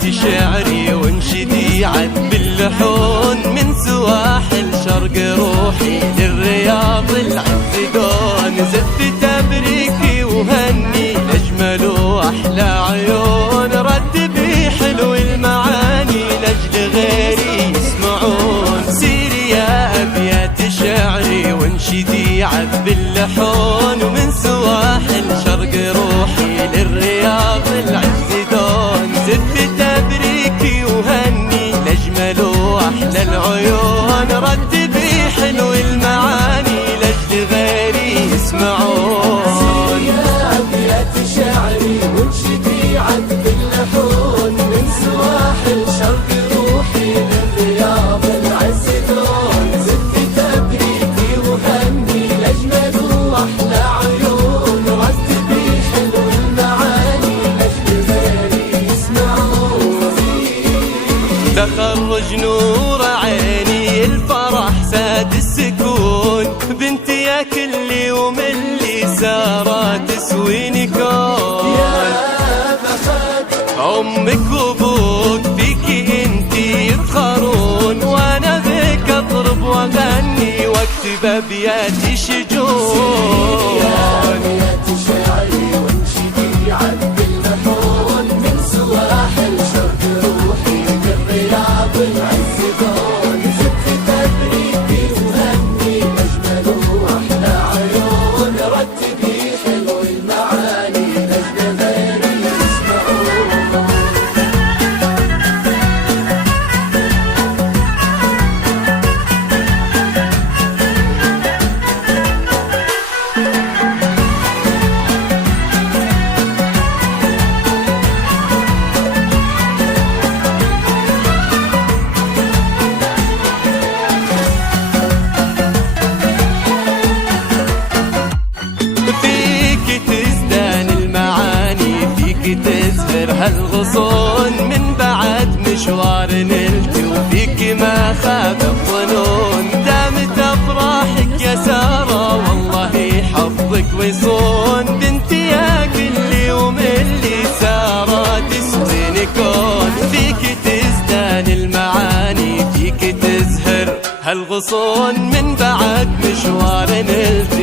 أبيات شعري وانشدي عذب اللحون من سواحل شرق روحي للرياض العز دون زف تبريكي وهني أجمل وأحلى عيون رتبي حلو المعاني لأجل غيري يسمعون سيري يا أبيات شعري وانشدي عذب اللحون ومن سواحل شرق روحي للرياض العز دون زف تبريكي وهني لأجمل وأحلى العيون رتبي حلو المعاني لأجل غيري يسمعون يا أبيات شعري وانشدي عذب اللحون من سواحل شرق روحي للرياض العز دون زف تبريكي وهني لأجمل وأحلى عيون رتبي حلو المعاني لأجل غيري يسمعون. تخرج نور عيني الفرح ساد السكون بنتي يا كل يوم اللي سارة تسويني كون يا بخت أمك وأبوك فيكي انتي يفخرون وأنا بك أضرب وأغني واكتب أبياتي شجون. يا أبيات شعري وانشدي عذب اللحون من سواحل شرق روحي للرياض العز دون زف تبريكي وهني أجمل وأحلى عيون رتبي حلو المعاني لأجل غيري يسمعون. فيك تزدان المعاني فيك تزهر هالغصون من بعد مشوار نلت وفيك ما خاب الظنون دامت أفراحك يا سارة والله يحفظك ويصون بنتي يا كل يوم اللي سارة تسويني كون فيك تزدان المعاني فيك تزهر هالغصون من بعد مشوار نلت